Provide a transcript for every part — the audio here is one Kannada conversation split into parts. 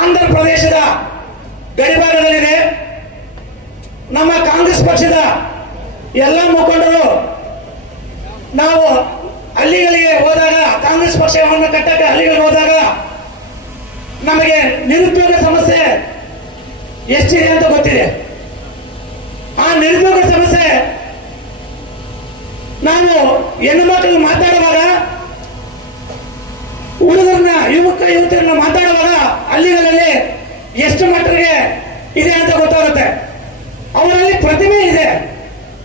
ಆಂಧ್ರ ಪ್ರದೇಶದ ಗಡಿಭಾಗದಲ್ಲಿದೆ. ನಮ್ಮ ಕಾಂಗ್ರೆಸ್ ಪಕ್ಷದ ಎಲ್ಲ ಮುಖಂಡರು ನಾವು ಹಳ್ಳಿಗಳಿಗೆ ಹೋದಾಗ, ಕಾಂಗ್ರೆಸ್ ಪಕ್ಷವನ್ನು ಕಟ್ಟಕ್ಕೆ ಹಳ್ಳಿಗಳಿಗೆ ಹೋದಾಗ ನಮಗೆ ನಿರುದ್ಯೋಗ ಸಮಸ್ಯೆ ಎಷ್ಟಿದೆ ಅಂತ ಗೊತ್ತಿದೆ. ಆ ನಿರುದ್ಯೋಗ ಸಮಸ್ಯೆ ನಾವು ಹೆಣ್ಣು ಮಕ್ಕಳು ಮಾತಾಡುವಾಗ, ಹುಡುಗರನ್ನ ಯುವತಿಯರನ್ನ ಮಾತಾಡುವಾಗ ಹಳ್ಳಿಗಳಲ್ಲಿ ಎಷ್ಟು ಮಟ್ಟಿಗೆ ಇದೆ ಅಂತ ಗೊತ್ತಾಗುತ್ತೆ. ಅವರಲ್ಲಿ ಪ್ರತಿಭೆ ಇದೆ.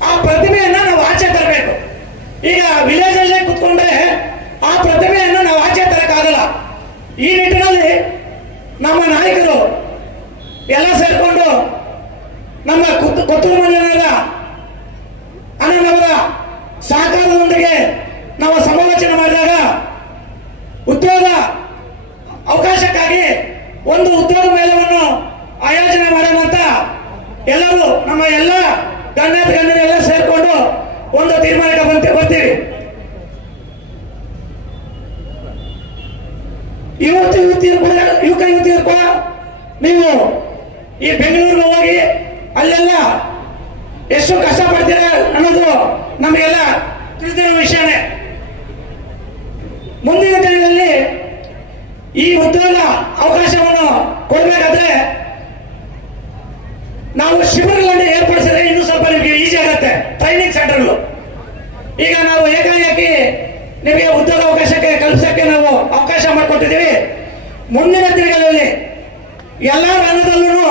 ಆ ಪ್ರತಿಭೆಯನ್ನ ನಾವು ಆಚೆ ತರಬೇಕು. ಈಗ ವಿಲೇಜ್ ಅಲ್ಲೇ ಕುತ್ಕೊಂಡ್ರೆ ಆ ಪ್ರತಿಭೆಯನ್ನು ನಾವು ಆಚೆ ತರಕ್ಕಾಗಲ್ಲ. ಈ ನಿಟ್ಟಿನಲ್ಲಿ ನಮ್ಮ ನಾಯಕರು ಎಲ್ಲ ಸೇರ್ಕೊಂಡು ನಮ್ಮ ಕೊತ್ತೂರು ಮಂಜುನಾಥ ಅಣ್ಣನವರ ಸಹಕಾರದೊಂದಿಗೆ ನಾವು ಸಮಾಲೋಚನೆ ಮಾಡಿದಾಗ ಉದ್ಯೋಗ ಅವಕಾಶಕ್ಕಾಗಿ ಒಂದು ಉದ್ಯೋಗ ಮೇಳವನ್ನು ಆಯೋಜನೆ ಮಾಡೋಣ ಅಂತ ಎಲ್ಲರೂ ನಮ್ಮ ಎಲ್ಲ ಗಣ್ಯರೆಲ್ಲ ಸೇರ್ಕೊಂಡು ಒಂದು ತೀರ್ಮಾನಕ್ಕೆ ಬರ್ತೀವಿ. ಯುವಕ ಯುವತಿಯರು ಕೂಡ ನೀವು ಈ ಬೆಂಗಳೂರಿಗೆ ಹೋಗಿ ಅಲ್ಲೆಲ್ಲ ಎಷ್ಟು ಕಷ್ಟಪಡ್ತೀರ ಅನ್ನೋದು ನಮಗೆಲ್ಲ ತಿಳಿದಿರೋ ವಿಷಯನೇ. ಮುಂದಿನ ದಿನಗಳಲ್ಲಿ ಈ ಉದ್ಯೋಗ ಅವಕಾಶವನ್ನು ಕೊಡಬೇಕಾದ್ರೆ ನಾವು ಶಿಬಿರಗಳನ್ನು ಏರ್ಪಡಿಸಿದ್ರೆ ಇನ್ನೂ ಸ್ವಲ್ಪ ನಿಮಗೆ ಈಸಿ ಆಗುತ್ತೆ. ಟ್ರೈನಿಂಗ್ ಸೆಂಟರ್ಗಳು ಈಗ ನಾವು ಏಕಾಏಕಿ ನಿಮಗೆ ಉದ್ಯೋಗ ಅವಕಾಶಕ್ಕೆ ಕಲ್ಪಿಸಕ್ಕೆ ನಾವು ಅವಕಾಶ ಮಾಡಿಕೊಟ್ಟಿದ್ದೀವಿ. ಮುಂದಿನ ದಿನಗಳಲ್ಲಿ ಎಲ್ಲ ರಂಗದಲ್ಲೂ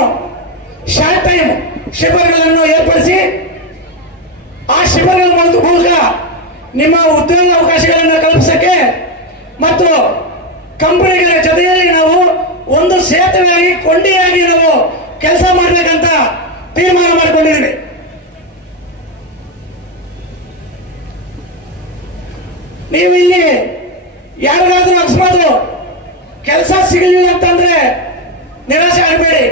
ಶಾರ್ಟ್ ಟೈಮ್ ಶಿಬಿರಗಳನ್ನು ಏರ್ಪಡಿಸಿ ಆ ಶಿಬಿರಗಳ ಮೂಲಕ ನಿಮ್ಮ ಉದ್ಯೋಗ ಅವಕಾಶಗಳನ್ನು ಕಲ್ಪಿಸಕ್ಕೆ ಮತ್ತು ಕಂಪನಿಗಳ ಜೊತೆಯಲ್ಲಿ ನಾವು ಒಂದು ಸೇತುವೆಯಾಗಿ ಕೊಂಡಿಯಾಗಿ ನಾವು ಕೆಲಸ ಮಾಡಬೇಕಂತ ತೀರ್ಮಾನ ಮಾಡಿಕೊಂಡಿದ್ದೀವಿ. ನೀವು ಇಲ್ಲಿ ಯಾರಿಗಾದ್ರೂ ಅಕಸ್ಮಾತ್ ಕೆಲಸ ಸಿಗಲಿಲ್ಲ ಅಂತಂದ್ರೆ ನಿರಾಶೆ ಆಗಬೇಡಿ.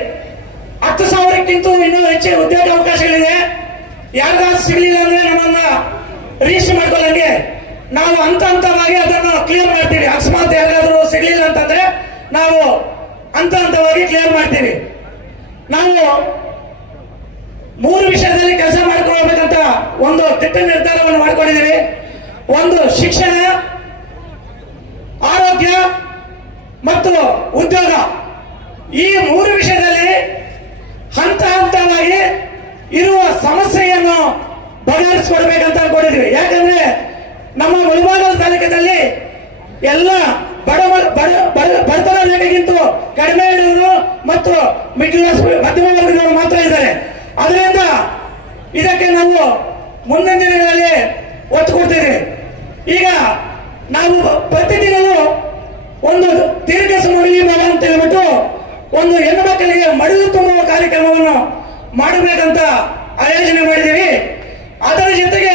10,000ಕ್ಕಿಂತ ಇನ್ನೂ ಹೆಚ್ಚು ಉದ್ಯೋಗ ಅವಕಾಶಗಳಿದೆ. ಯಾರಿಗಾದ್ರೂ ಸಿಗಲಿಲ್ಲ ಅಂದ್ರೆ ನಮ್ಮನ್ನ ರಿಜಿಸ್ಟರ್ ಮಾಡ್ಕೊಳ್ಳಂಗೆ ನಾವು ಹಂತ ಹಂತವಾಗಿ ಅದನ್ನು ಕ್ಲಿಯರ್ ಮಾಡ್ತೀವಿ. ಅಕಸ್ಮಾತ್ ಯಾರಿಗಾದ್ರೂ ಸಿಗಲಿಲ್ಲ ಅಂತಂದ್ರೆ ನಾವು ಹಂತ ಹಂತವಾಗಿ ಕ್ಲಿಯರ್ ಮಾಡ್ತೀವಿ. ನಾವು 3 ವಿಷಯದಲ್ಲಿ ಕೆಲಸ ಮಾಡ್ಕೊಳ್ಬೇಕಂತ ಒಂದು ದಿಟ್ಟ ನಿರ್ಧಾರವನ್ನು ಮಾಡ್ಕೊಂಡಿದ್ದೀವಿ. ಒಂದು ಶಿಕ್ಷಣ, ಆರೋಗ್ಯ ಮತ್ತು ಉದ್ಯೋಗ. ಈ 3 ವಿಷಯದಲ್ಲಿ ಹಂತ ಹಂತವಾಗಿ ಇರುವ ಸಮಸ್ಯೆಯನ್ನು ಬಗೆಹರಿಸಿಕೊಡ್ಬೇಕಂತ ಅನ್ಕೊಂಡಿದ್ದೀವಿ. ಯಾಕಂದ್ರೆ ನಮ್ಮ ಮುಳಬಾಗಿಲು ತಾಲೂಕಿನಲ್ಲಿ ಎಲ್ಲ ಬಡತನ ರೇಖೆಗಿಂತ ಕಡಿಮೆ ಇರುವರು ಮತ್ತು ಮಿಡ್ಲ್ ಕ್ಲಾಸ್ ಮಧ್ಯಮ ವರ್ಗದವರು ಮಾತ್ರ ಇದ್ದಾರೆ. ಅದರಿಂದ ಇದಕ್ಕೆ ನಾವು ಮುಂದಿನ ದಿನಗಳಲ್ಲಿ ಒತ್ತು ಕೊಡ್ತೀವಿ. ಈಗ ನಾವು ಪ್ರತಿದಿನವೂ ಒಂದು ದೀರ್ಘ ಸುಮಡಿ ಭವ ಅಂತ ಹೇಳ್ಬಿಟ್ಟು ಒಂದು ಹೆಣ್ಣು ಮಕ್ಕಳಿಗೆ ಮಡಿಲು ತುಂಬುವ ಕಾರ್ಯಕ್ರಮವನ್ನು ಮಾಡಬೇಕಂತ ಆಯೋಜನೆ ಮಾಡಿದ್ದೀವಿ. ಅದರ ಜೊತೆಗೆ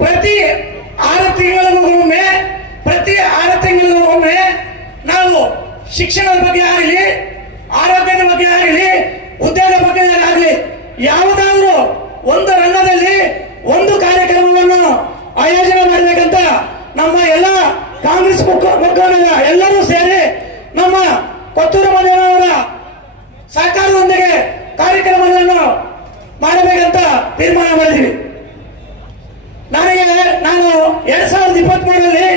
ಪ್ರತಿ 6 ತಿಂಗಳಿಗೊಮ್ಮೆ ನಾವು ಶಿಕ್ಷಣದ ಬಗ್ಗೆ ಆಗಲಿ, ಆರೋಗ್ಯದ ಬಗ್ಗೆ ಆಗಲಿ, ಉದ್ಯೋಗ ಬಗ್ಗೆ ಆಗಲಿ ಯಾವುದಾದ್ರೂ ಒಂದು ರಂಗದಲ್ಲಿ ಒಂದು ಕಾರ್ಯಕ್ರಮವನ್ನು ಆಯೋಜನೆ ಮಾಡಬೇಕಂತ ನಮ್ಮ ಎಲ್ಲ ಕಾಂಗ್ರೆಸ್ ಮುಖಂಡರ ಎಲ್ಲರೂ ಸೇರಿ ನಮ್ಮ ಕೊತ್ತೂರು ಮಂಜುನಾಥರ ಸಹಕಾರದೊಂದಿಗೆ ಕಾರ್ಯಕ್ರಮಗಳನ್ನು ಮಾಡಬೇಕಂತ ತೀರ್ಮಾನ ಮಾಡಿದ್ದೀವಿ. ನಾನು 2023ರಲ್ಲಿ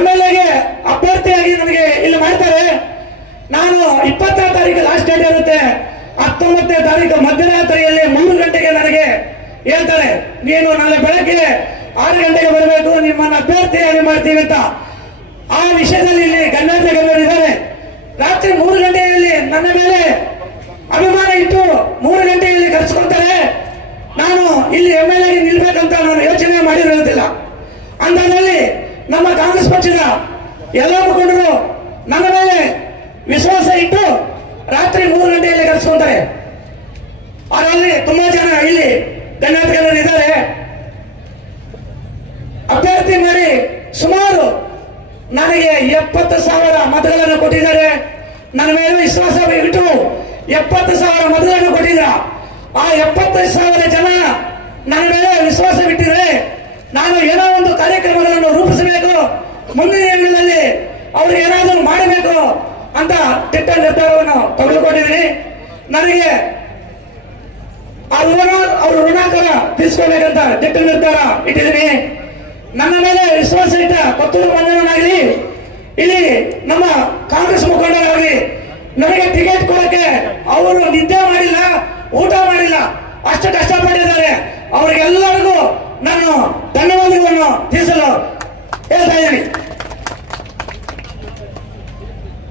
MLAಗೆ ಅಭ್ಯರ್ಥಿಯಾಗಿ ನನಗೆ ಇಲ್ಲಿ ಮಾಡ್ತಾರೆ. ನಾನು 20ನೇ ತಾರೀಕು ಲಾಸ್ಟ್ ಡೇಟ್ ಇರುತ್ತೆ. 19ನೇ ತಾರೀಕು ಮಧ್ಯರಾತ್ರಿಯಲ್ಲಿ 3 ಗಂಟೆಗೆ ನನಗೆ ಹೇಳ್ತಾರೆ, ನೀನು ನಾಳೆ ಬೆಳಗ್ಗೆ 6 ಗಂಟೆಗೆ ಬರಬೇಕು, ನಿಮ್ಮನ್ನ ಅಭ್ಯರ್ಥಿಯಾಗಿ ಮಾಡ್ತೀವಿ ಅಂತ. ಆ ವಿಷಯದಲ್ಲಿ ಇಲ್ಲಿ ಗಣ್ಯರು ಇದ್ದಾರೆ. ರಾತ್ರಿ 3 ಗಂಟೆಯಲ್ಲಿ ನನ್ನ ಮೇಲೆ ಅಭಿಮಾನ ಇಟ್ಟು 3 ಗಂಟೆಯಲ್ಲಿ ಕರೆಸ್ಕೊಳ್ತಾರೆ. ನಾನು ಇಲ್ಲಿ MLA ನಿಲ್ಬೇಕಂತ ನಾನು ಯೋಚನೆ ಮಾಡಿರೋದಿಲ್ಲ. ಅಂಥದ್ರಲ್ಲಿ ನಮ್ಮ ಕಾಂಗ್ರೆಸ್ ಪಕ್ಷದ ಎಲ್ಲ ಮುಖಂಡರು ನನ್ನ ಮೇಲೆ ವಿಶ್ವಾಸ ಇಟ್ಟು ರಾತ್ರಿ 3 ಗಂಟೆಯಲ್ಲಿ ಕರೆಸ್ಕೊಂತಾರೆ. ಅದರಲ್ಲಿ ತುಂಬಾ ಜನ ಇಲ್ಲಿ ಗಣ್ಯರು ಇದ್ದಾರೆ. ಅಭ್ಯರ್ಥಿ ಮಾಡಿ ಸುಮಾರು ನನಗೆ 70,000 ಮತಗಳನ್ನು ಕೊಟ್ಟಿದ್ದಾರೆ. ನನ್ನ ಮೇಲೆ ವಿಶ್ವಾಸ ಇಟ್ಟು 70,000 ಮತಗಳನ್ನು ಕೊಟ್ಟಿದ್ರ. ಆ 70,000 ಜನ ನನ್ನ ಮೇಲೆ ವಿಶ್ವಾಸ ಬಿಟ್ಟಿದ್ರೆ ನಾನು ಏನೋ ಒಂದು ಕಾರ್ಯಕ್ರಮಗಳನ್ನು ರೂಪಿಸಬೇಕು, ಮುಂದಿನ ದಿನಗಳಲ್ಲಿ ಅವ್ರಿಗೆ ಏನಾದರೂ ಮಾಡಬೇಕು ಅಂತ ದಿಟ್ಟ ನಿರ್ಧಾರವನ್ನು ತೆಗೆದುಕೊಂಡಿದ್ದೀನಿ. ನನಗೆ ಅವ್ರ ಋಣಾಕರ ತೀರಿಸ್ಕೋಬೇಕಂತ ದಿಟ್ಟ ನಿರ್ಧಾರ ಇಟ್ಟಿದ್ದೀನಿ. ನನ್ನ ಮೇಲೆ ವಿಶ್ವಾಸ ಇಟ್ಟ ಕೊತ್ತೂರು ಮಂಜಣ್ಣನಾಗಲಿ, ಇಲ್ಲಿ ನಮ್ಮ ಕಾಂಗ್ರೆಸ್ ಮುಖಂಡರಾಗಲಿ ನನಗೆ ಟಿಕೆಟ್ ಕೊಡಕ್ಕೆ ಅವರು ನಿದ್ದೆ ಮಾಡಿಲ್ಲ, ಊಟ ಮಾಡಿಲ್ಲ, ಅಷ್ಟು ಕಷ್ಟಪಟ್ಟಿದ್ದಾರೆ. ಅವರಿಗೆಲ್ಲರಿಗೂ ನಾನು ಧನ್ಯವಾದಗಳನ್ನು ತಿಳಿಸಲು ಹೇಳ್ತಾ ಇದ್ದೀನಿ.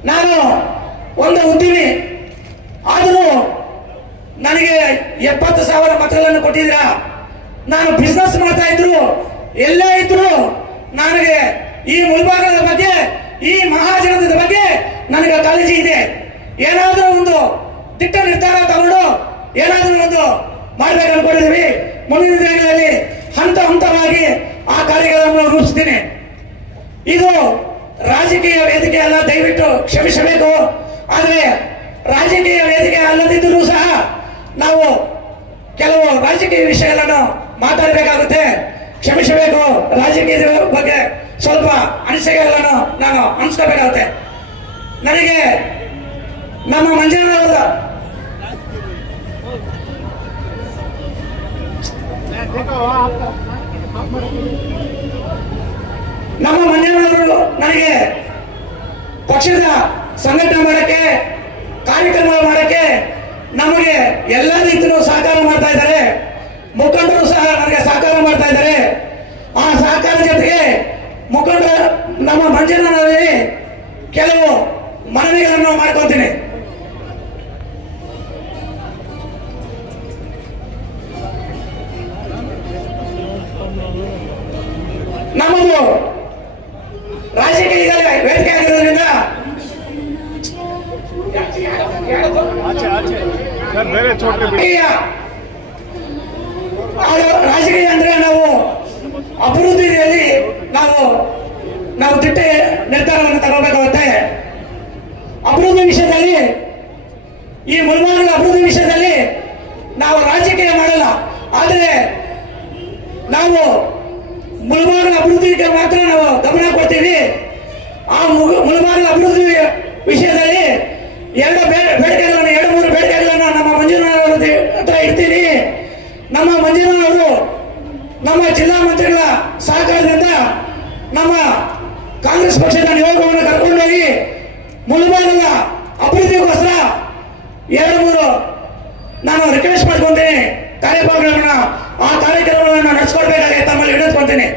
ನಾನು ಒಂದು ಉದ್ಯಮಿ ಆದರೂ ನನಗೆ 70,000 ಮತಗಳನ್ನು ಕೊಟ್ಟಿದ್ದೀರಾ. ನಾನು ಬಿಸ್ನೆಸ್ ಮಾಡ್ತಾ ಇದ್ರು, ಎಲ್ಲೇ ಇದ್ರು ನನಗೆ ಈ ಮುಳಬಾಗದ ಬಗ್ಗೆ, ಈ ಮಹಾಜನದ ಬಗ್ಗೆ ನನಗೆ ಕಾಳಜಿ ಇದೆ. ಏನಾದರೂ ಒಂದು ದಿಟ್ಟ ನಿರ್ಧಾರ ತಗೊಂಡು ಏನಾದರೂ ಒಂದು ಮಾಡ್ಬೇಕು ಅನ್ಕೊಂಡಿದ್ದೀವಿ. ಮುಂದಿನ ದಿನಗಳಲ್ಲಿ ಹಂತ ಹಂತವಾಗಿ ಆ ಕಾರ್ಯಗಳನ್ನು ರೂಪಿಸ್ತೀನಿ. ಇದು ರಾಜಕೀಯ ವೇದಿಕೆ ಅಲ್ಲ, ದಯವಿಟ್ಟು ಕ್ಷಮಿಸಬೇಕು. ಆದರೆ ರಾಜಕೀಯ ವೇದಿಕೆ ಅಲ್ಲದಿದ್ದರೂ ಸಹ ನಾವು ಕೆಲವು ರಾಜಕೀಯ ವಿಷಯಗಳನ್ನು ಮಾತಾಡಬೇಕಾಗುತ್ತೆ, ಕ್ಷಮಿಸಬೇಕು. ರಾಜಕೀಯದ ಬಗ್ಗೆ ಸ್ವಲ್ಪ ಅನಿಸಿಕೆಗಳನ್ನು ನಾನು ಅನಿಸ್ಕೋಬೇಕಾಗುತ್ತೆ. ನನಗೆ ನಮ್ಮ ಮಂಜಣ್ಣವರ ನನಗೆ ಪಕ್ಷದ ಸಂಘಟನೆ ಮಾಡಕ್ಕೆ, ಕಾರ್ಯಕ್ರಮ ಮಾಡಕ್ಕೆ ನಮಗೆ ಎಲ್ಲ ರೀತಿಯೂ ಸಹಕಾರ ಮಾಡ್ತಾ ಇದ್ದಾರೆ. ಮುಖಂಡರು ಸಹ ನನಗೆ ಸಹಕಾರ ಮಾಡ್ತಾ ಇದ್ದಾರೆ. ಆ ಸಹಕಾರ ಜೊತೆಗೆ ಮುಖಂಡ ನಮ್ಮ ಮಂಜಣ್ಣನಲ್ಲಿ ಕೆಲವು ಮನವಿಗಳನ್ನು ಮಾಡ್ಕೊಳ್ತೀನಿ. ನಮ್ಮದು ರಾಜಕೀಯ ವೇದಿಕೆ ಆಗಿರೋದ್ರಿಂದ ರಾಜಕೀಯ ಅಂದ್ರೆ ನಾವು ಅಭಿವೃದ್ಧಿಯಲ್ಲಿ ನಾವು ದಿಟ್ಟ ನಿರ್ಧಾರವನ್ನು ತಗೋಬೇಕಾಗುತ್ತೆ. ಅಭಿವೃದ್ಧಿ ವಿಷಯದಲ್ಲಿ, ಈ ಮುಳಬಾಗಿಲ ಅಭಿವೃದ್ಧಿ ವಿಷಯದಲ್ಲಿ ನಾವು ರಾಜಕೀಯ ಮಾಡಲ್ಲ. ಆದರೆ ನಾವು ಮುಳಬಾಗಿಲ ಅಭಿವೃದ್ಧಿಗೆ ಮಾತ್ರ ನಾವು ಗಮನ ಕೊಡ್ತೀವಿ. ಆ ಮುಳಬಾಗಿಲ ಅಭಿವೃದ್ಧಿ ವಿಷಯದಲ್ಲಿ ಎರಡು ಮೂರು ಬೇಡಿಕೆಗಳನ್ನು ನಮ್ಮ ಮಂಜುನಾಥ್ ಹತ್ರ ಇಡ್ತೀನಿ. ನಮ್ಮ ಮಂಜುನಾಥ್ ನಮ್ಮ ಜಿಲ್ಲಾ ಮಂತ್ರಿಗಳ ಸಹಕಾರದಿಂದ ನಮ್ಮ ಕಾಂಗ್ರೆಸ್ ಪಕ್ಷದ ನಿಯೋಗವನ್ನು ಕರ್ಕೊಂಡೋಗಿ ಮುಳಬಾಗಿಲ ಅಭಿವೃದ್ಧಿಗೋಸ್ಕರ 2-3 ನಾನು ರಿಕ್ವೆಸ್ಟ್ ಮಾಡ್ಕೊಂತೀನಿ. ಕಾರ್ಯಕ್ರಮಗಳನ್ನ ಆ ಕಾರ್ಯಕ್ರಮಗಳನ್ನು ನಡೆಸ್ಕೊಡ್ಬೇಕಾಗಿ ತಮ್ಮಲ್ಲಿ ವಿನಂತಿಸ್ಕೊಳ್ತೀನಿ.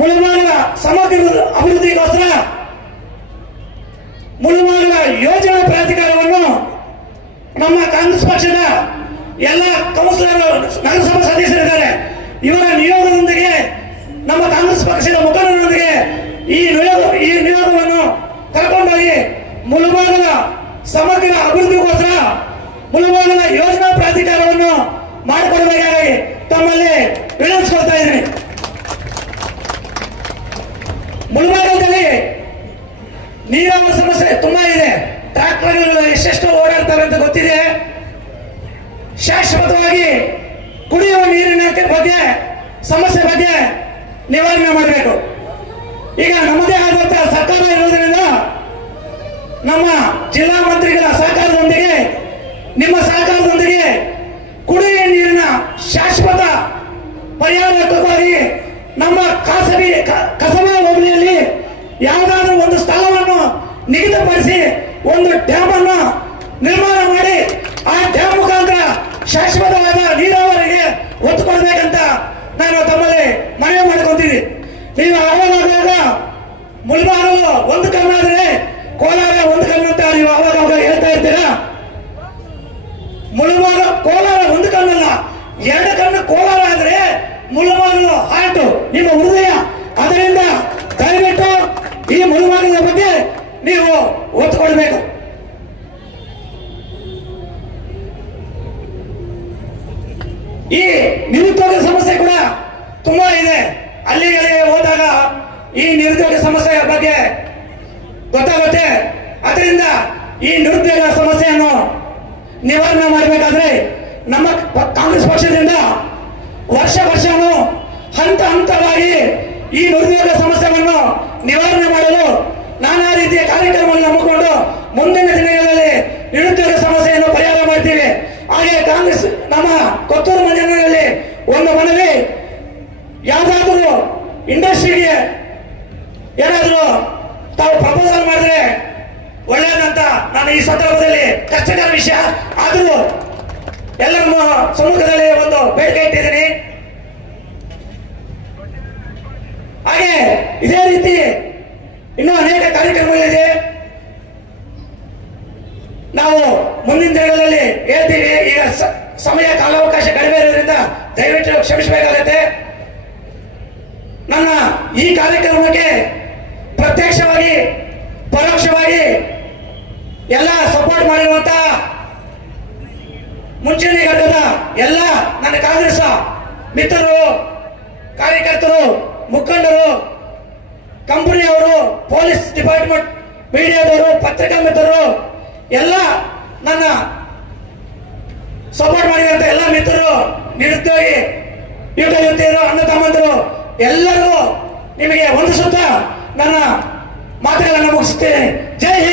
ಮುಳಬಾಗಿಲ ಸಮಗ್ರ ಅಭಿವೃದ್ಧಿಗೋಸ್ಕರ ಮುಳಬಾಗಿಲ ಯೋಜನಾ ಪ್ರಾಧಿಕಾರವನ್ನು ನಮ್ಮ ಕಾಂಗ್ರೆಸ್ ಪಕ್ಷದ ಎಲ್ಲ ಕೌನ್ಸಿಲರ್, ನಗರಸಭಾ ಸದಸ್ಯರಿದ್ದಾರೆ, ಇವರ ನಿಯೋಗದೊಂದಿಗೆ ನಮ್ಮ ಕಾಂಗ್ರೆಸ್ ಪಕ್ಷದ ಮುಖಂಡರೊಂದಿಗೆ ಈ ನಿಯೋಗವನ್ನು ಕರ್ಕೊಂಡೋಗಿ ಮುಳಬಾಗಿಲ ಸಮಗ್ರ ಅಭಿವೃದ್ಧಿಗೋಸ್ಕರ ಮುಳಬಾಗಿಲ ಯೋಜನಾ ಪ್ರಾಧಿಕಾರವನ್ನು ಮಾಡಿಕೊಡಬೇಕಾಗಿ ತಮ್ಮಲ್ಲಿ ವಿನಂತಿಸ್ಕೊಳ್ತಾ ಇದ್ದೀನಿ. ಮುಳಬಾಗಿಲದಲ್ಲಿ ನೀರಾವರಿ ಸಮಸ್ಯೆ ತುಂಬಾ ಇದೆ. ಟ್ರಾಕ್ಟರ್ಗಳು ಎಷ್ಟೆಷ್ಟು ಓಡಾಡ್ತವೆ ಅಂತ ಗೊತ್ತಿದೆ. ಶಾಶ್ವತವಾಗಿ ಕುಡಿಯುವ ನೀರಿನ ಬಗ್ಗೆ ಸಮಸ್ಯೆ ಬಗ್ಗೆ ನಿವಾರಣೆ ಮಾಡಬೇಕು. ಈಗ ನಮ್ಮದೇ ಆದಂತಹ ಸರ್ಕಾರ ಇರುವುದರಿಂದ ನಮ್ಮ ಜಿಲ್ಲಾ ಮಂತ್ರಿಗಳ ಸಹಕಾರದೊಂದಿಗೆ, ನಿಮ್ಮ ಸಹಕಾರದೊಂದಿಗೆ ಕುಡಿಯುವ ನೀರಿನ ಶಾಶ್ವತ ಪರಿಹಾರಕ್ಕಾಗಿ ನಮ್ಮ ಕಸಬಾ ಹೋಬಳಿಯಲ್ಲಿ ಯಾವುದಾದ್ರೂ ಒಂದು ಸ್ಥಳವನ್ನು ನಿಗದಿಪಡಿಸಿ ಒಂದು ಡ್ಯಾಮ್ ಅನ್ನು ನಿರ್ಮಾಣ ಮಾಡಿ ಆ ಡ್ಯಾಮ್ ಮುಖಾಂತರ ಶಾಶ್ವತವಾದ ನೀರಾವರಿಗೆ ಒತ್ತು ಕೊಡಬೇಕಂತ ನಾನು ತಮ್ಮಲ್ಲಿ ಮನವಿ ಮಾಡಿಕೊಂತೀನಿ. ನೀವು ಆವಾಗ ಮುಳಬಾಗಿಲು ಒಂದು ಕಣ್ಣಾದ್ರೆ ಕೋಲಾರ ಒಂದು ಕಣ್ಣಂತ ನೀವು ಆವಾಗ ಹೇಳ್ತಾ ಇರ್ತೀರಾ. ಕೋಲಾರ ಒಂದು ಕಣ್ಣಲ್ಲ, 2 ಕಣ್ಣು ಕೋಲಾರ ಆದ್ರೆ ಮುಳಬಾಗಿಲು ಹಾರ್ಟ್, ನಿಮ್ಮ ಹೃದಯ. ಅದರಿಂದ ದಯವಿಟ್ಟು ಈ ಮುಳಬಾಗಿಲ ಬಗ್ಗೆ ನೀವು ಒತ್ತು ಕೊಡಬೇಕು. ಈ ನಿರುದ್ಯೋಗ ಸಮಸ್ಯೆ ಕೂಡ ತುಂಬಾ ಇದೆ. ಹಳ್ಳಿಗಳಿಗೆ ಹೋದಾಗ ಈ ನಿರುದ್ಯೋಗ ಸಮಸ್ಯೆಯ ಬಗ್ಗೆ ಗೊತ್ತಾಗುತ್ತೆ. ಅದರಿಂದ ಈ ನಿರುದ್ಯೋಗ ಸಮಸ್ಯೆಯನ್ನು ನಿವಾರಣೆ ಮಾಡಬೇಕಾದ್ರೆ ನಮ್ಮ ಕಾಂಗ್ರೆಸ್ ಪಕ್ಷದಿಂದ ವರ್ಷನೂ ಹಂತವಾಗಿ ಈ ನಿರುದ್ಯೋಗ ಸಮಸ್ಯೆಯನ್ನು ನಿವಾರಣೆ ಮಾಡಲು ನಾನಾ ರೀತಿಯ ಕಾರ್ಯಕ್ರಮಗಳನ್ನು ಹಮ್ಮಿಕೊಂಡು ಮುಂದಿನ ದಿನಗಳಲ್ಲಿ ನಿರುದ್ಯೋಗ ಸಮಸ್ಯೆಯನ್ನು ಪರಿಹಾರ ಮಾಡ್ತೀವಿ. ಹಾಗೆ ಕಾಂಗ್ರೆಸ್ ನಮ್ಮ ಕೊತ್ತೂರು ಮಂಜನಹಳ್ಳಿಯಲ್ಲಿ ಒಂದು ಮನವಿ, ಯಾವ್ದಾದ್ರು ಇಂಡಸ್ಟ್ರಿಗೆ ಏನಾದ್ರು ತಾವು ಪ್ರಪೋಸಲ್ ಮಾಡಿದ್ರೆ ಒಳ್ಳೆಯದಂತ ನಾನು ಈ ಸಂದರ್ಭದಲ್ಲಿ ಕಷ್ಟಕರ ವಿಷಯ ಆದರೂ ಎಲ್ಲರ ಸಮ್ಮುಖದಲ್ಲಿ ಒಂದು ಬೇಡಿಕೆ ಇಟ್ಟಿದ್ದೀನಿ. ಹಾಗೆ ಇದೇ ರೀತಿ ಇನ್ನೂ ಅನೇಕ ಕಾರ್ಯಕ್ರಮಗಳಿದೆ. ನಾವು ಮುಂದಿನ ದಿನಗಳಲ್ಲಿ ಹೇಳ್ತೀವಿ. ಈಗ ಸಮಯ ಕಾಲಾವಕಾಶ ಕಡಿಮೆ ಇರೋದ್ರಿಂದ ದಯವಿಟ್ಟು ಕ್ಷಮಿಸಬೇಕಾಗುತ್ತೆ. ನನ್ನ ಈ ಕಾರ್ಯಕ್ರಮಕ್ಕೆ ಪ್ರತ್ಯಕ್ಷವಾಗಿ ಪರೋಕ್ಷವಾಗಿ ಎಲ್ಲ ಸಪೋರ್ಟ್ ಮಾಡಿರುವಂತ ಮುಂಚೂಣಿ ಘಟಕದ ಎಲ್ಲ ನನ್ನ ಕಾಂಗ್ರೆಸ್ ಮಿತ್ರರು, ಕಾರ್ಯಕರ್ತರು, ಮುಖಂಡರು, ಕಂಪನಿಯವರು, ಪೊಲೀಸ್ ಡಿಪಾರ್ಟ್ಮೆಂಟ್, ಮೀಡಿಯಾದವರು, ಪತ್ರಿಕಾ ಮಿತ್ರರು, ಎಲ್ಲ ನನ್ನ ಸಪೋರ್ಟ್ ಮಾಡಿದಂತ ಎಲ್ಲ ಮಿತ್ರರು, ನಿರುದ್ಯೋಗಿ ಯುವಕ ಯುವತಿಯರು, ಅಣ್ಣ ತಮ್ಮಂದರು ಎಲ್ಲರಿಗೂ ನಿಮಗೆ ವಂದಿಸುತ್ತಾ ನನ್ನ ಮಾತುಗಳನ್ನು ಮುಗಿಸುತ್ತೇನೆ. ಜೈ ಹಿಂದ್.